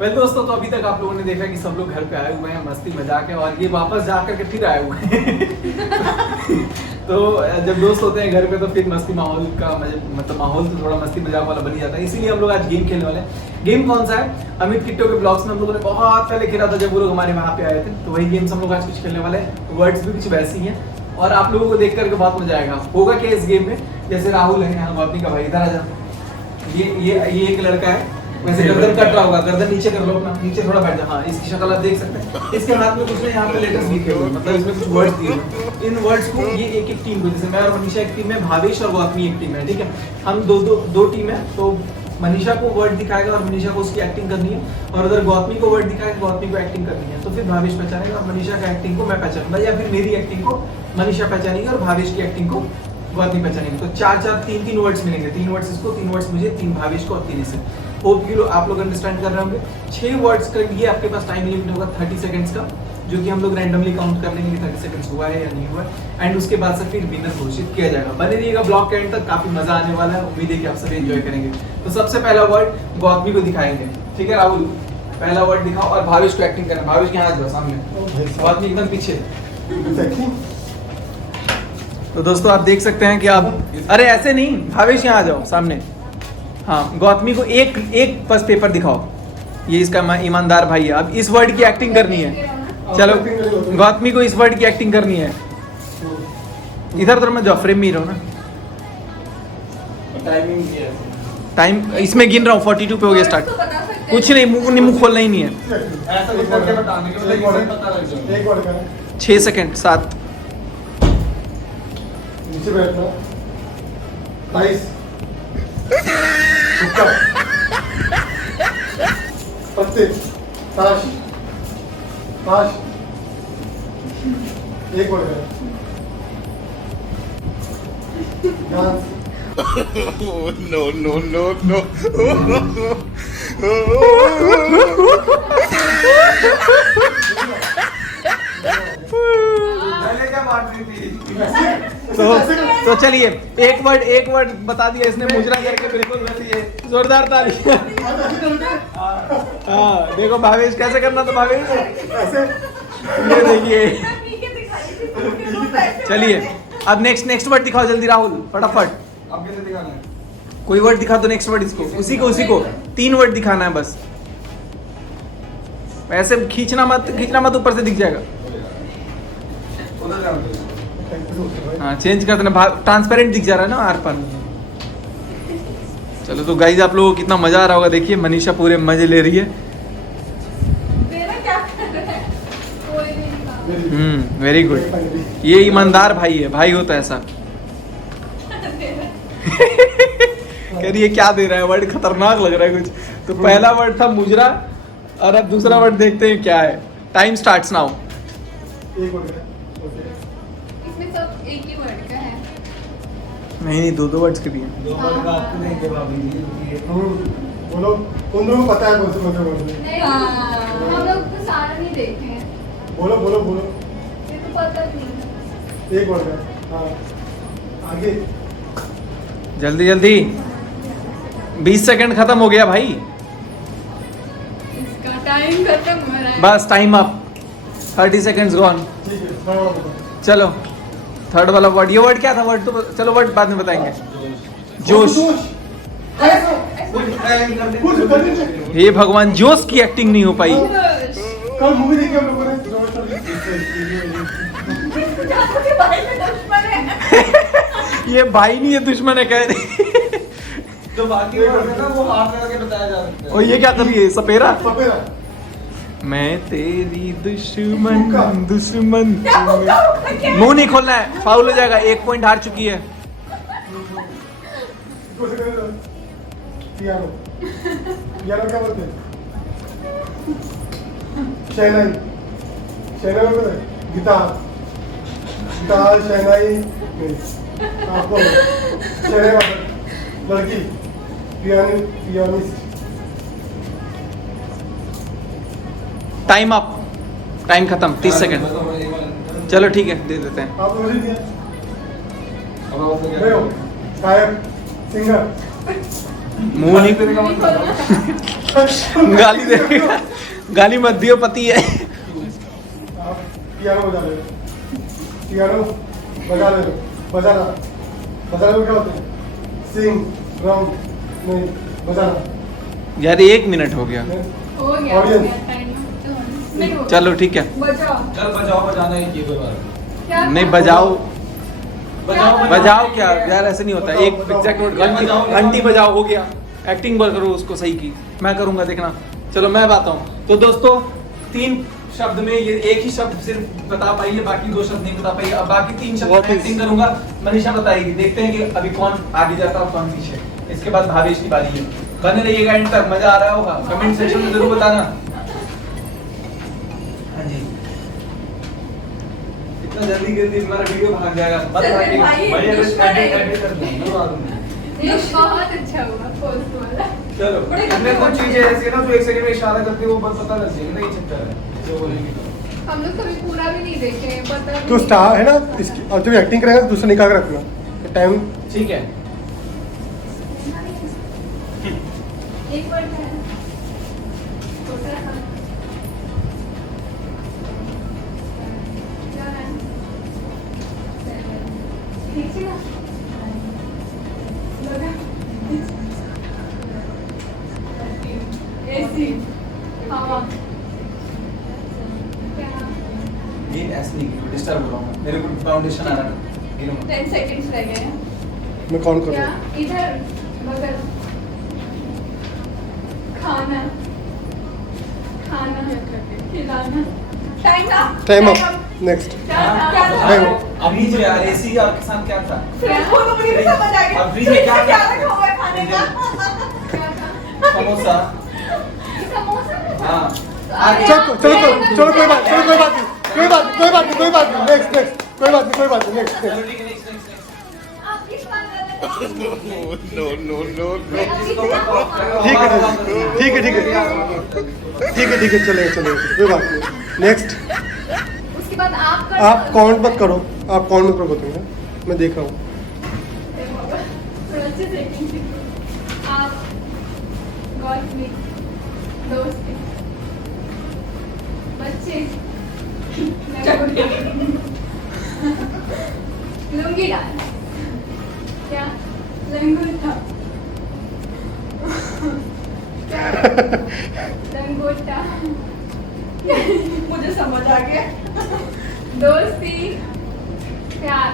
Well दोस्तों, तो अभी तक आप लोगों ने देखा कि सब लोग घर पे आए हुए हैं, मस्ती मजाक है, और ये वापस जा करके फिर आए हुए हैं। तो जब दोस्त होते हैं घर पे तो फिर मस्ती माहौल का मतलब माहौल तो थोड़ा मस्ती मजाक वाला बन ही जाता है। इसीलिए हम लोग आज गेम खेलने वाले हैं। गेम कौन सा है? अमित किट्टो के ब्लॉग्स में हम लोगों ने बहुत पहले खेला था जब वो लोग हमारे वहाँ पे आए थे। तो वही गेम्स हम लोग आज कुछ खेलने वाले हैं। वर्ड्स भी कुछ वैसी हैं और आप लोगों को देख करके बहुत मजा आएगा। होगा क्या इस गेम में, जैसे राहुल है यहाँ गौतमी का भाई, इधर आ जा। ये एक लड़का है, वैसे गर्दन कट रहा होगा, गर्दन नीचे कर लो अपना, नीचे थोड़ा बैठ जाओ। हाँ, इसकी शक्ल आप देख सकते हैं। इसके हाथ में कुछ नहीं, यहाँ पे लेटर्स लिखे हुए हैं, मतलब इसमें कुछ वर्ड्स दिए हुए। इन वर्ड्स को ये एक एक टीम को, जैसे मैं और मनीषा एक टीम है, भावेश और गौतमी एक टीम है, ठीक है। हम दो टीम है, तो मनीषा को वर्ड दिखाएगा और मनीषा को उसकी एक्टिंग करनी है, और अगर गौतमी को वर्ड दिखाएगा गौतमी को एक्टिंग करनी है। तो फिर भावेश पहचानेगा और मनीषा का एक्टिंग को मैं पहचानूंगा, या फिर मेरी एक्टिंग को मनीषा पहचानेगी और भावेश की एक्टिंग को गौतमी पहचानेगी। तो चार तीन वर्ड्स मिलेंगे, 3 वर्ड्स इसको, 3 वर्ड्स मुझे, 3 भावेश को और 3 इसे। होप यू आप लोग अंडरस्टैंड कर रहे होंगे। 6 वर्ड्स के लिए आपके पास टाइम लिमिट होगा 30 सेकंड्स का, जो कि हम लोग रैंडमली काउंट कर लेंगे कि 30 सेकंड्स हुआ है या नहीं हुआ है। एंड उसके बाद से फिर विनर घोषित किया जाएगा। बने रहिएगा ब्लॉग के एंड तक, काफी मजा आने वाला है। उम्मीद है कि आप सभी एंजॉय करेंगे। तो सबसे पहला वर्ड गौतमी को दिखाएंगे, ठीक है। राहुल पहला वर्ड दिखाओ और भावेश को एक्टिंग करना। भावेश के हाथ सामने, गौतमी एकदम पीछे। तो दोस्तों आप देख सकते हैं कि आप, अरे ऐसे नहीं, भावेश यहाँ आ जाओ सामने। हाँ, गौतमी को एक बस पेपर दिखाओ। ये इसका ईमानदार भाई है। अब इस वर्ड की एक्टिंग करनी है। चलो, गौतमी को इस वर्ड की एक्टिंग करनी है। इधर उधर मत जाओ, फ्रेम में ही रहो ना। टाइम इसमें गिन रहा हूँ, 42 पे हो गया स्टार्ट। कुछ नहीं, मुंह खोलना ही नहीं है। 6 सेकंड, 7, नीचे बैठना, 22, पत्ते, ताश, एक वर्ड है, डांस, no. तो चलिए, एक वर्ड बता दिया इसने, मुजरा करके बिल्कुल वैसे। ये जोरदार ताली। हाँ, देखो भावेश कैसे करना था। भावेश ऐसे, ये देखिए। चलिए, अब नेक्स्ट वर्ड दिखाओ जल्दी राहुल, फटाफट। अब कैसे दिखाना है? कोई वर्ड दिखा दो नेक्स्ट वर्ड इसको, उसी को 3 वर्ड दिखाना है बस। ऐसे खींचना मत, ऊपर से दिख जाएगा। हाँ, चेंज कर देना, ट्रांसपेरेंट दिख जा रहा है ना आर पर। चलो, तो गाइज आप लोगों को कितना मजा आ रहा होगा। देखिए मनीषा पूरे मजे ले रही है। Very good. ये ईमानदार भाई है, भाई होता है ऐसा। कह रही है क्या दे रहा है, वर्ड खतरनाक लग रहा है कुछ। तो पहला वर्ड था मुजरा, और अब दूसरा वर्ड देखते हैं क्या है। Time starts now. एक वर्ड है, इसमें सब एक ही वर्ड का है। नहीं, 2 वर्ड्स के दिए। बोलो, उन लोगों को पता है कौन से वर्ड है। नहीं, हम लोग तो सारा नहीं देखते हैं। बोलो, ये तो पता नहीं। एक वर्ड है। हाँ, आगे। जल्दी 20 सेकंड खत्म हो गया भाई। इसका टाइम खत्म हो रहा है। बस टाइम अप, 30 सेकंड्स गॉन। ठीक है, थर्ड वाला बताओ। चलो, थर्ड वाला वर्ड, ये वर्ड क्या था? वर्ड तो चलो, वर्ड बाद में बताएंगे। जोश। हे भगवान, जोश की एक्टिंग नहीं हो पाई। कल मूवी देखी हम लोगों ने। ये भाई नहीं है, दुश्मन है कह रही। जो बाकी वर्ड है ना वो हाथ लगा के बताया जा सकता है। और ये क्या कर रही है? सपेरा। सपेरा। मैं तेरी दुश्मन मुंह नहीं खोलना है, फाउल हो जाएगा। 1 पॉइंट हार चुकी है। पियानो। पियानो क्या बोलते हैं? शहनाई। शहनाई बोलते हैं? गिटार, शहनाई। आपको शहनाई लड़की, पियानिस्ट। टाइम अप, टाइम खत्म, 30 सेकंड। चलो ठीक है, दे देते हैं। आप मुझे दिया। गायक, सिंगर, मुंह नहीं नहीं खोलना। गाली देगा, गाली मत दियो, पति है। आप पियानो बजा रहे हो, पियानो बजा रहे हो, बजाना बजाना क्या होता है? सिंग ड्रम नहीं बजाना। यार 1 मिनट हो गया। हो गया Audience. टाइम नहीं हो चलो ठीक है, बजाओ चल बजाओ, बजाना ही की कोई बात क्या नहीं था? बजाओ, बजाओ बजाओ क्या यार, ऐसे नहीं होता। एक बजाओ, एग्जैक्ट बजाओ, घंटी बजाओ, हो गया। एक्टिंग बंद करो, उसको सही की, मैं करूंगा, देखना। चलो मैं बताता हूँ। तो दोस्तों 3 शब्द में ये एक ही शब्द सिर्फ बता पाई है, बाकी 2 शब्द नहीं बता पाई। अब बाकी 3 शब्द What मैं is- एक्टिंग करूंगा, मनीषा बताएगी। देखते हैं कि अभी कौन आगे जाता है और कौन पीछे। इसके बाद भावेश की बारी है। बने रहिएगा एंड तक, मजा आ रहा होगा। कमेंट सेक्शन में जरूर बताना। हाँ जी, इतना जल्दी जल्दी हमारा वीडियो भाग जाएगा। बस चल भागेगा। भाई, भाई अगर दुश्मन है। एडिट कर दूंगा बाद में। ये बहुत अच्छा हुआ फर्स्ट वाला चलो, बड़े इसमें गंदे कुछ चीजें ऐसी है ना जो 1 सेकंड में इशारा करती है, वो बस पता लग जाएगी ना ये चक्कर है जो बोलेंगे तो। हम लोग कभी पूरा भी नहीं देखे हैं, पता भी तो नहीं। स्टार है ना इसकी, और जब एक्टिंग करेगा तो दूसरा निकाल के रखना टाइम। ठीक है, एक वर्ड है छोटा सा क्या है? ठीक है ना? लगा? ऐसी हवा क्या? ये ऐसे नहीं डिस्टर्ब हो रहा हूँ, मेरे को फाउंडेशन आ रहा है, गिरूंगा। 10 सेकंड्स रह गए हैं। मैं कौन क्या? करूँ? इधर बगल खाना खाना खिलाना time up time up next. क्या अभी जो यार एसी आपके साथ क्या था? फ्रेंड्स को तो मुझे भी समझ आ गया अब फ्रिज में क्या क्या था? रखा हुआ है खाने का क्या था समोसा। ये समोसा में था? हाँ। अरे चलो आप चलो ये चलो कोई बात, चलो कोई बात नहीं, कोई बात नहीं, कोई बात नहीं, कोई बात नहीं, नेक्स्ट नेक्स्ट, कोई बात नहीं, कोई बात नहीं, नेक्स्ट चलो नेक्स्ट। ठीक है, next, next, next। आप किस बात कर रहे हैं? ठीक है ठीक है ठीक है ठीक है, चलेगा चलेगा, कोई बात नहीं, नेक्स्ट। उसके बाद आप कर आप काउंट मत करो, आप काउंट मत करो, बताऊंगा मैं देख रहा हूँ। थोड़ा अच्छे से एक्टिंग सीखो। आप गर्लफ्रेंड दोस्त बच्चे लुंगी डाल क्या लंगोटा क्या लंगोटा मुझे समझ आ गया दोस्ती प्यार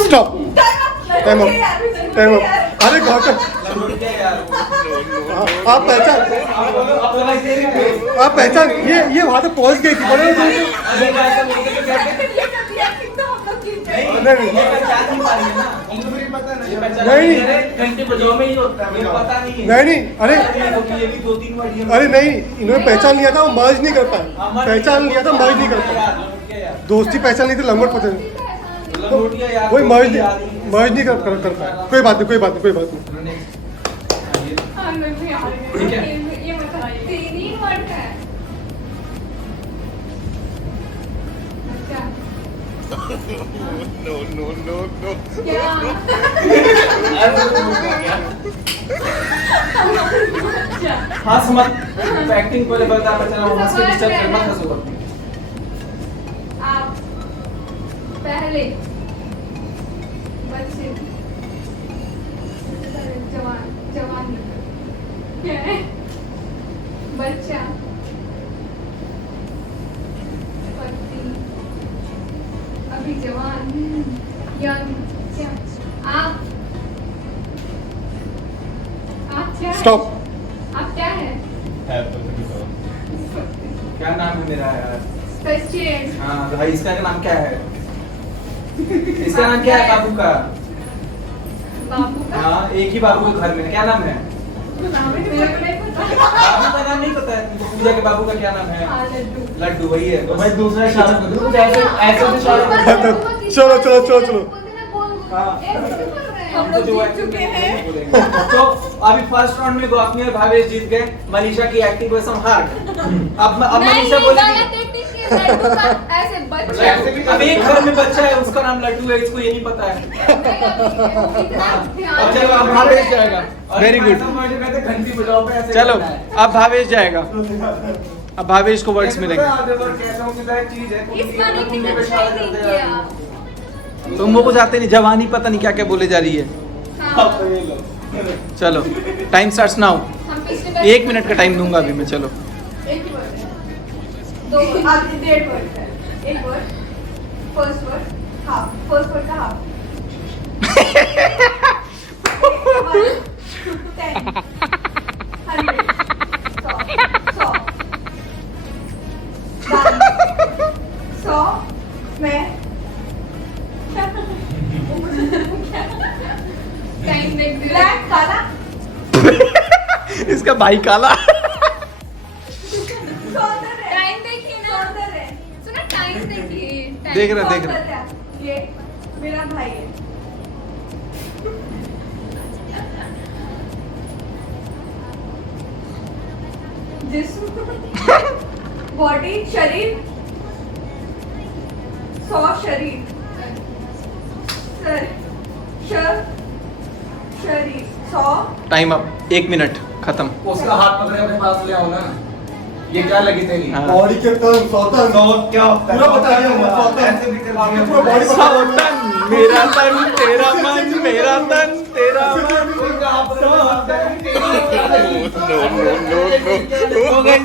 stop, time up, time up. अरे गौतम, लंगोट क्या यार वो? आप पहचान, अब तो भाई तेरी भी- आप पहचान, ये वहाँ तक पहुँच गई थी, बोले अरे ऐसा बोलते तो कैसे? नहीं, ये पहचान नहीं पा रही है ना। हमको भी पता नहीं। ये पहचान नहीं। अरे घंटे बजाओ में ही होता है, मुझे पता नहीं है। नहीं नहीं, अरे ये भी 2-3 वर्ड ही है। अरे नहीं, इन्होंने पहचान लिया था, वो मर्ज नहीं कर पाए, पहचान लिया था, मर्ज नहीं कर पाए। यार, लंगोट क्या यार? दोस्ती पहचान ली थी, लंगोट पता नहीं, लंगोटिया यार, कोई मर्ज याद ही नहीं। मर्ज नहीं कर पाए। कोई बात नहीं, कोई बात नहीं, कोई बात नहीं। Next. हाँ, ये- हाँ मैं भी आ गई ठीक है। ये मत आइए 3 वर्ड है क्या क्या क्या हंस मत, एक्टिंग को बता बचना, वो हंस के डिस्टर्ब कर मत हंसो कभी। आप पहले बच्चे जवान जवान क्या है बच्चा पति अभी जवान यंग क्या आप क्या हैं? स्टॉप। आप क्या है क्या नाम है मेरा यार? सचिन हाँ तो भाई इसका नाम क्या है? इसका नाम क्या है बाबू का? बाबू का हाँ एक ही बाबू के घर में है, क्या नाम है? नाम है मेरे को नहीं पता बाबू का नाम नहीं पता है तुमको? पूजा के बाबू का क्या नाम है? हाँ, लड्डू लड्डू, वही है। तो भाई दूसरा इशारा कर दो, ऐसे ऐसे इशारा कर दो। चलो चलो चलो चलो, हाँ। हम लोग जीत चुके हैं तो अभी फर्स्ट राउंड में गौतमी और भावेश जीत गए, मनीषा की एक्टिंग वजह से हम हार गए। अब मनीषा बोलेगी लड्डू का ऐसे बच्चा ऐसे भी अब एक घर में बच्चा है, उसका नाम लड्डू है, इसको ये नहीं पता है। अब चलो अब भावेश जाएगा। Very good. घंटी बजाओ पे ऐसे चलो करना है। अब भावेश जाएगा। अब भावेश को वर्ड्स ऐसे मिलेंगे। पता है, जब मैं कहता हूँ कि भाई चीज है, इस बार कुंडी लेकिन पे अच्छा इशारा नहीं करते किया। हैं। तुम वो जाते नहीं, जवानी पता नहीं क्या क्या बोले जा रही है। हाँ, अब तो ये लो। चलो टाइम स्टार्ट्स नाउ। हम पिछले बार 1 मिनट का टाइम दूंगा अभी मैं। चलो एक ही वर्ड है, दो वर्ड, आगे 1.5 वर्ड है। एक word, first word half, first word का हाफ। 10 100 में टाइम देख ब्लैक काला इसका भाई काला। टाइम देखिए ना, सुना टाइम देखिए। देख रहा। ये मेरा भाई है। जिस्म बॉडी शरीर 100 शरीर शरीर 100 टाइम अप 1 मिनट खत्म। उसका हाथ पकड़े अपने पास ले आओ ना। ये क्या लगी तेरी? हाँ। बॉडी के टर्न सौतन तो क्या होता है? पूरा बता दिया मैं, सौतन। ऐसे भी करवा के पूरा बॉडी बता दिया मैं। सौतन मेरा तन तेरा मन, मेरा तन तेरा मन। उनका हाथ पकड़े अपने पास ले हो गई।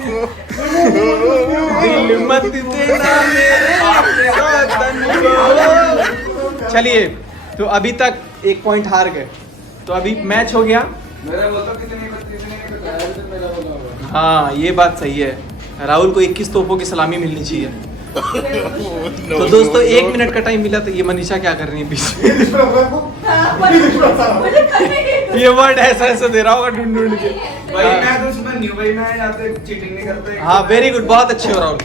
दिल मत देना मेरे सौतन को। चलिए तो अभी तक 1 पॉइंट हार गए, तो अभी मैच हो गया। मेरा बोलता किसी ने बताया, अभी तक मेरा बोला होगा। हाँ ये बात सही है। राहुल को 21 तोपों की सलामी मिलनी चाहिए। तो दोस्तों 1 मिनट का टाइम मिला, तो ये मनीषा क्या कर रही है पीछे। ये लिस्ट में अपना को मुझे करने की ये वर्ड ऐसा ऐसा दे रहा होगा ढूंढ ढूंढ के। भाई मैं तो उसमें न्यू भाई मैं जाते चीटिंग नहीं करते। हाँ वेरी गुड, बहुत अच्छे हो राहुल।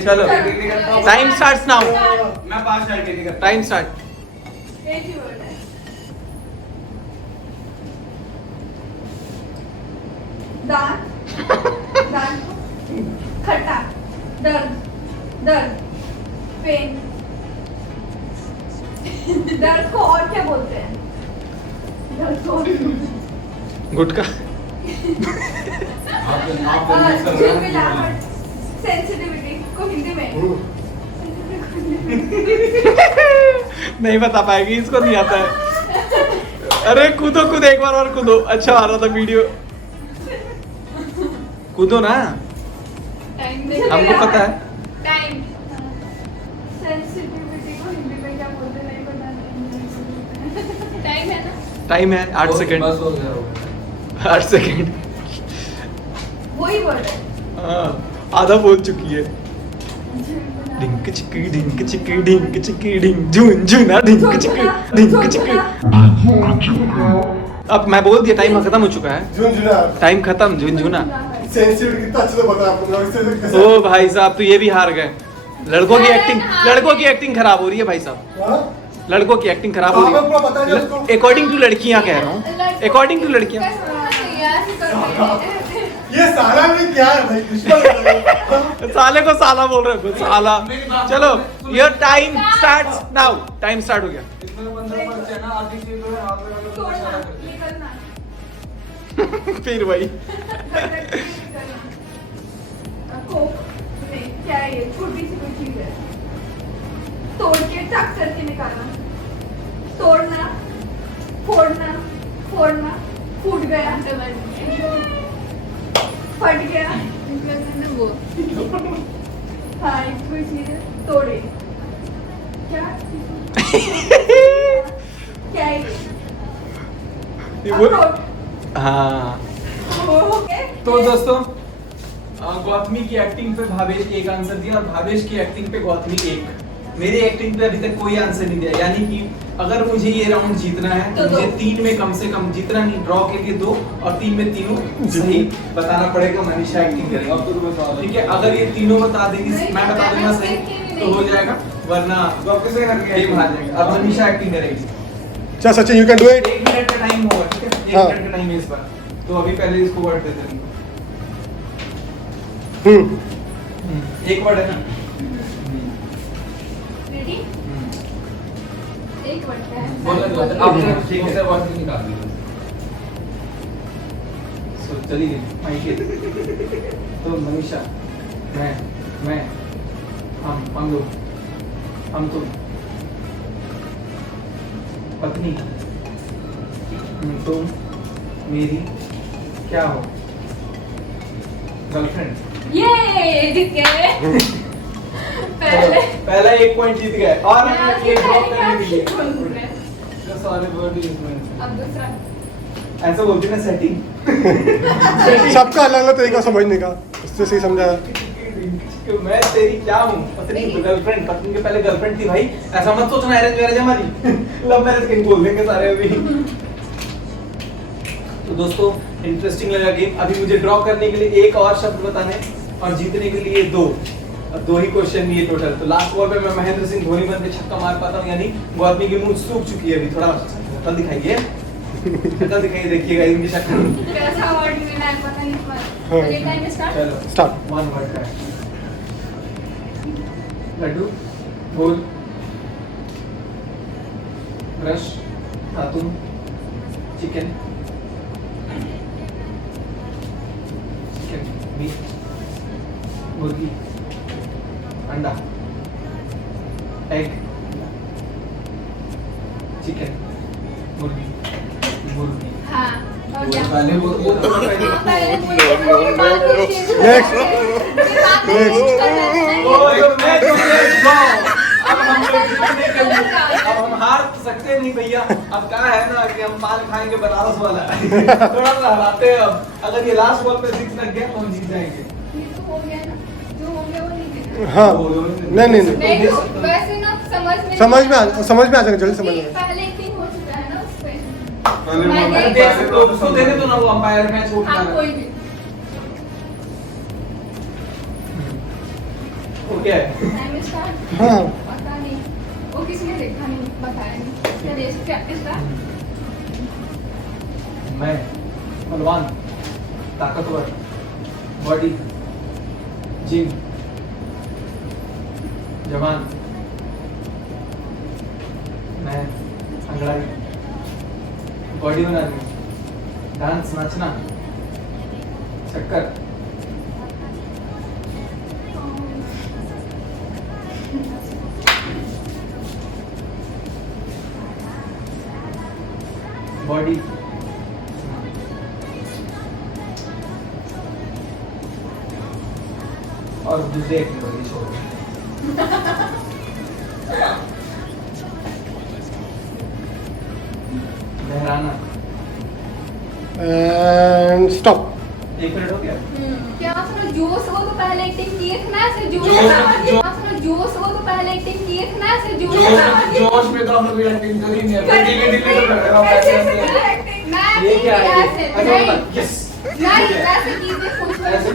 चलो टाइम स्टार्ट्स नाउ। मैं पार्शियलिटी नहीं करता। Time start. एक ही वर्ड है। दांत खट्टा दर्द पेन। दर्द को और क्या बोलते हैं? दर्द को गुटका। सेंसिटिविटी को हिंदी में नहीं बता पाएगी, इसको नहीं आता है। अरे कूदो कूदो, एक बार और कूदो। अच्छा आ रहा था वीडियो। कूदो ना, हमको पता है। टाइम सेंसिटिविटी को हिंदी में क्या बोलते हैं? नहीं पता। टाइम है ना? टाइम है 8 सेकंड। बस हो गया। 8 सेकंड। वही वर्ड है। हाँ आधा बोल चुकी है। ढिंक चिक्की ढिंक चिक्की ढिंक चिक्की ढिंक झून झूना ढिंक चिक्की ढिंक चिक्की। अब मैं बोल दिया, टाइम खत्म हो चुका है। झुनझुना टाइम खत्म, झुनझुना। सेंसिटिविटी कितना अच्छा से बता आपको इससे कैसे ओ भाई साहब, तो ये भी हार गए। लड़कों की एक्टिंग खराब हो रही है भाई साहब। हाँ? लड़कों की एक्टिंग खराब हो हमें पूरा बता रही दिया है। उसको। अकॉर्डिंग टू लड़कियां कह रहा हूँ, अकॉर्डिंग टू लड़कियां। ये सारा भी क्या है भाई दुश्मन साले को साला बोल रहे हो, साला। चलो your time starts now. Time start हो गया। इसमें तो 15 पर्चे है ना, आधी चीज तो हाथ लगा के तो इशारा कर दिया। फिर वही। कोक नहीं, क्या है ये? छोटी सी कोई चीज है। तोड़ के टक करके निकालना, तोड़ना, फोड़ना, फूट गया, फट गया। हाँ एक कोई चीज है, तोड़े। क्या क्या है ये? अखरोट। हाँ ओके। तो दोस्तों गौतमी की एक्टिंग पे भावेश 1 आंसर दिया और भावेश की एक्टिंग पे गौतमी 1। मेरी एक्टिंग पे अभी तक कोई आंसर नहीं दिया, यानी कि अगर मुझे ये राउंड जीतना है तो मुझे 3 में कम से कम जीतना नहीं, ड्रॉ के लिए 2 और 3 में तीनों सही बताना पड़ेगा। मनीषा एक्टिंग करेगी, अब तो तुम्हें सवाल ठीक है। अगर ये तीनों बता देगी, नहीं, मैं बता दूंगा मैं सही नहीं, तो हो जाएगा, वरना तो अब किसे कर गेम हार जाएगा। अब मनीषा एक्टिंग करेगी। अच्छा Sachin you can do it 1 minute का टाइम होगा, ठीक है। 1 हाँ। मिनट का टाइम है इस बार, तो अभी पहले इसको वर्ड दे देंगे। एक वर्ड है ना? रेडी? एक वर्ड का है। बोलो जो अब ठीक से वर्ड निकाल लो सो चलिए माइके तो मनीषा मैं हम लोग हम तुम पत्नी तुम मेरी क्या हो गर्लफ्रेंड ये जीत गए। पहले पहला 1 पॉइंट जीत गए और मैं हमने आपके एक ड्रॉप पहले करने के लिए क्या बोलूं मैं? सॉरी वर्ड इज अब दूसरा ऐसा बोलते ना सेटिंग सबका अलग अलग तरीका समझने का, इससे सही समझाया। मैं तेरी क्या हूँ पत्नी गर्लफ्रेंड पत्नी के पहले गर्लफ्रेंड थी भाई ऐसा मत सोचना अरेंज मैरिज हमारी लव मैरिज कहीं बोल देंगे सारे अभी तो दोस्तों इंटरेस्टिंग लगा गेम अभी मुझे ड्रॉ करने के लिए एक और शब्द बताने और जीतने के लिए 2 अब 2 ही क्वेश्चन नहीं है टोटल तो लास्ट बॉल पे मैं महेंद्र सिंह धोनी बन के छक्का मार पाता हूँ यानी गौतमी की मुंह सूख चुकी है अभी थोड़ा शक्ल दिखाइए शक्ल दिखाइए देखिएगा इनकी शक्ल कैसा वर्ड मिला है पता नहीं पर हाँ। चलिए टाइम स्टार्ट। चलो स्टार्ट। 1 वर्ड का है लड्डू फूल ब्रश खातून चिकन मीट मुर्गी अंडा एग चिकन मुर्गी मुर्गी हाँ और क्या? पहले वो हाँ, पहले बोलिए, फिर बात कीजिए। Next. फिर बात कीजिए। ओ ये मैच हो गया ड्रॉ अब हम लोग जीतने के लिए अब हम हार तो सकते नहीं भैया अब क्या है ना कि हम पान खाएंगे बनारस वाला थोड़ा सा हराते हैं अब अगर ये लास्ट बॉल पे 6 लग गया तो हम जीत जाएंगे ये तो हो गया ना जो हो गया वो नहीं देना। हाँ नहीं नहीं तो वैसे ना समझ में समझ में आ जाएगा, जल्दी समझ में आ जाएगा। पहले एक दिन हो चुका है ना उस पे पहले मैं वो- अरे देख सकते हो उसको देने तो ना वो अंपायर मैच हो हाँ कोई भी ओके टाइम स्टार्ट हाँ पता नहीं वो किसी ने देखा नहीं बताया नहीं चलिए स्टार्ट। मैं बलवान ताकतवर बॉडी जिम जवान मैं अंगड़ाई बॉडी बनानी डांस नाचना चक्कर बॉडी और दूसरे एक बॉडी छोड़ो लहराना एंड स्टॉप। 1 मिनट हो गया क्या सुनो जोश वो तो पहले एक्टिंग किए थे ना ऐसे जोश जोश- क्या सुनो जोश वो तो पहले एक्टिंग किए थे ना ऐसे जोश जोश में तो हम लोग एक्टिंग कर ही नहीं है डिले डिले तो कर रहे हो ऐसे ऐसे ऐसे ऐसे। acting, मैं ये क्या है ऐसे अच्छा नहीं बता यस नहीं ऐसे कीजिए कुछ ऐसे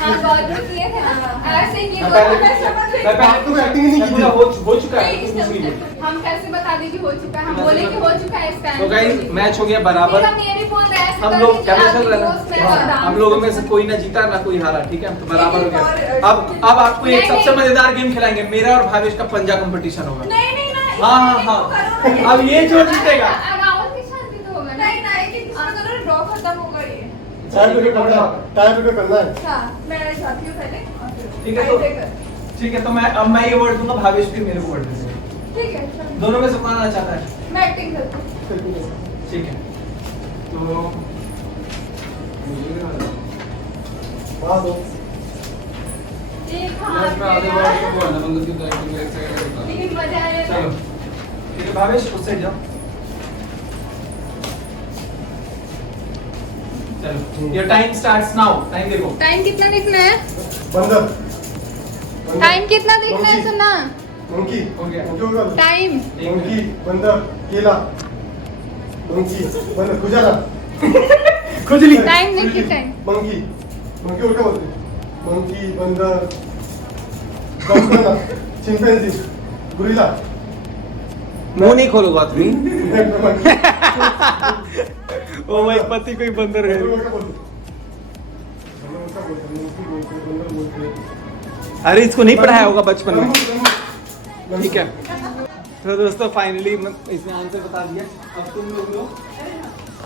हाँ बहुत भी किए थे ना ऐसे ये मैं बोलो पहले मैं समझ गई मैं पहले तुम acting ही नहीं की थी। हो चुका है नहीं, तुम दूसरी बोल। हम कैसे बता दें कि हो चुका है हम बोले कि हो चुका है इस टाइम तो गाइस मैच हो गया बराबर हम ये भी बोल रहे हैं ऐसे हम करके लोग कि कैसे चल आपकी रहे दोस्त मेरे हैं साथ हाँ, हम डांस लोगों में करती से है। कोई ना जीता ना कोई हारा ठीक है तो बराबर हो गया और- अब आपको एक नहीं, सबसे नहीं। मजेदार गेम खिलाएंगे मेरा और भावेश का पंजा कंपटीशन होगा नहीं नहीं ना हाँ हाँ हाँ अब ये जो जीतेगा रावत की शांति तो होगा नहीं नहीं कि इसमें दोनों ड्रॉ खत्म होगा ये टाइम पीरियड करना है, टाइम पीरियड करना है। हां मैं चाहती हूं पहले ठीक है, तो- ठीक है तो मैं अब मैं ये वर्ड दूंगा भावेश भी मेरे को वर्ड दे देगा ठीक है चलो। दोनों में से कौन आना चाहता है मैं एक्टिंग करती हूं ठीक है तो हाँ दो। एक लास्ट हाथ में आधे में वर्ड को बोलना मतलब कि तो एक्टिंग एक सेकंड करता लेकिन मजा आया चलो ठीक है भावेश उस साइड जाओ चलो your time starts now time देखो टाइम कितना देखना है बंदर। टाइम कितना देखना है सुना मंकी हो गया। मंकी होगा। टाइम मंकी बंदर केला मंकी बंदर गुजारा खुजली टाइम देखिए टाइम मंकी मंकी उल्टा बोलते मंकी बंदर बंदर चिंपैंजी गुरिल्ला मुंह नहीं खोलोगा तुम्ही मंकी ओ भाई पति कोई बंदर है उल्टा बोलते बंदर उल्टा बोलते मंकी बोलते बंदर बोलते अरे इसको नहीं पढ़ाया होगा बचपन में। गंगू। ठीक है तो दोस्तों फाइनली इसने आंसर बता दिया। अब तुम लोग लो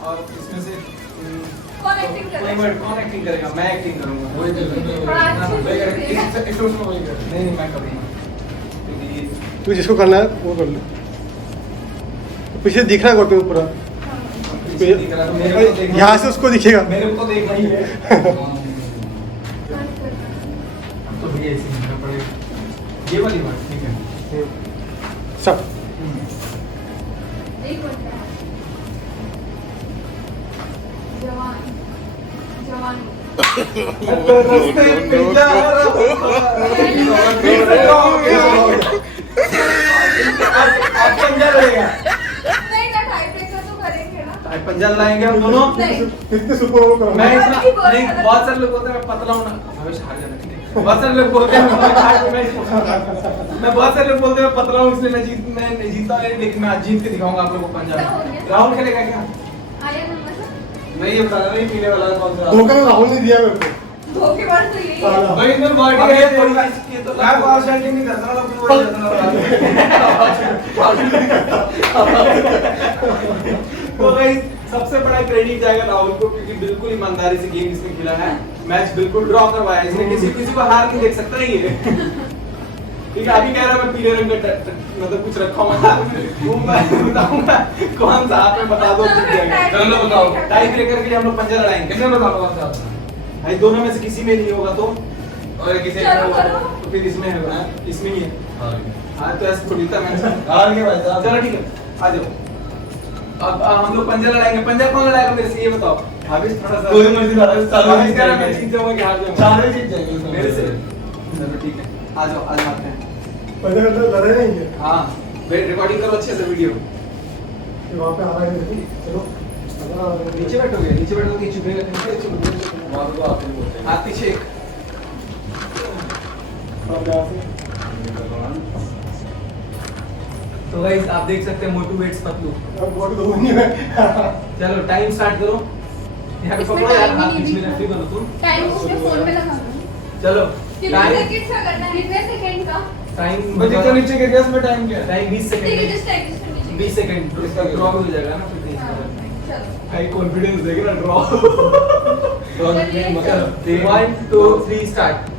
और इसमें से कौन एक्टिंग कर रहा है? कौन एक्टिंग करेगा? मैं एक्टिंग करूंगा। वही थोड़ा अच्छे से करिएगा। इस उसमें वही कर नहीं मैं करूंगा। तू जिसको करना है वो कर ले। तो पीछे दिख रहा है गोपी पूरा। पीछे दिख रहा है तो मेरे को देखना- यहाँ से उसको दिखेगा। मेरे को देखना ही है। तो भैया ऐसे ही करना पड़ेगा। ये वाली बात ठीक है। सब एक मिनट। जवान जवानी नहीं ना टाई ब्रेकर तो करेंगे ना। पंजा लाएंगे हम दोनों। नहीं कितने सुपर वो करो। मैं इतना नहीं, बहुत नहीं, गलत। बहुत सारे लोग बोलते हैं मैं पतला हूँ ना। हमेशा हार जाना ठीक है। बहुत सारे लोग बोलते हैं मैं बहुत सारे लोग बोलते हैं मैं पतला हूँ इसलिए मैं नहीं जीता है, लेकिन मैं आज जीत के दिखाऊंगा आप लोगों को पंजा क्या हो गया? में। राहुल खेलेगा क्या? आया नंबर सर। मैं ये बता रहा नहीं पीने वाला कौन सा धोखा तो राहुल ने दिया मेरे को। धोखेबाज तो यही है। साला। भाई इधर बॉडी अब है ये थोड़ी थोड़ी- ये तो मैं पावर सेटिंग नहीं करता ना तो बोल तो गाइस सबसे बड़ा क्रेडिट जाएगा राहुल को, क्योंकि बिल्कुल ईमानदारी से गेम इसने खेला है। मैच बिल्कुल ड्रॉ करवाया इसने। किसी को हार नहीं देख सकता नहीं है। ठीक है अभी कह रहा है मैं पीले रंग का मतलब कुछ रखा हुआ था वो मैं बताऊंगा कौन सा आप बता दो जीत जाएगा। चलो बताओ। टाई ब्रेकर के लिए हम लोग पंजा लड़ाएंगे। किसने बताओ कौन सा भाई दोनों में से किसी में नहीं होगा तो और किसी चलो करो। तो फिर इसमें है इसमें ही है। हाँ तो ऐसे थोड़ी था मैंने। हार गए भाई साहब चलो ठीक है आ जाओ। अब हम लोग पंजा लड़ाएंगे। पंजा कौन लड़ाएगा मेरे से ये बताओ। भावेश थोड़ा सा कोई मर्जी लड़ा चालू भावेश जीत कह रहा है मैं जाएंगे जीत जाऊंगा कि हार जाऊंगा। चारों जीत जाएंगे मेरे से चलो ठीक है आ जाओ आज आते हैं। पहले करते लड़े नहीं है। हाँ वेट रिकॉर्डिंग करो अच्छे से वीडियो। कि वहाँ पे आ रहा है चलो। नीचे बैठोगे नीचे बैठोगे चुपेगा वहां तो आप ही बोलते हैं हाथ पीछे। अब यहाँ से तो गाइस आप देख सकते हैं मोटू वेट्स पतलू। अब बहुत दूर नहीं है। चलो टाइम स्टार्ट करो। यार इसमें पकड़ो यार time ही हाथ नहीं बीच में दिख रखी बनो तुम। टाइम उसने फोन में लगा दो। चलो कितने टाइम सेकंड का करना है? कितने सेकंड का? टाइम मैं जितना नीचे गिर गया उसमें टाइम क्या है टाइम 20 ठीक है सेकंड जस्ट टाइम जस्ट नीचे। 20 सेकंड इसका ड्रॉ हो जाएगा ना फिर हाँ, नहीं चलो। हाई कॉन्फिडेंस देगा ना ड्रॉ। चलिए, चलो 1 2 3 स्टार्ट।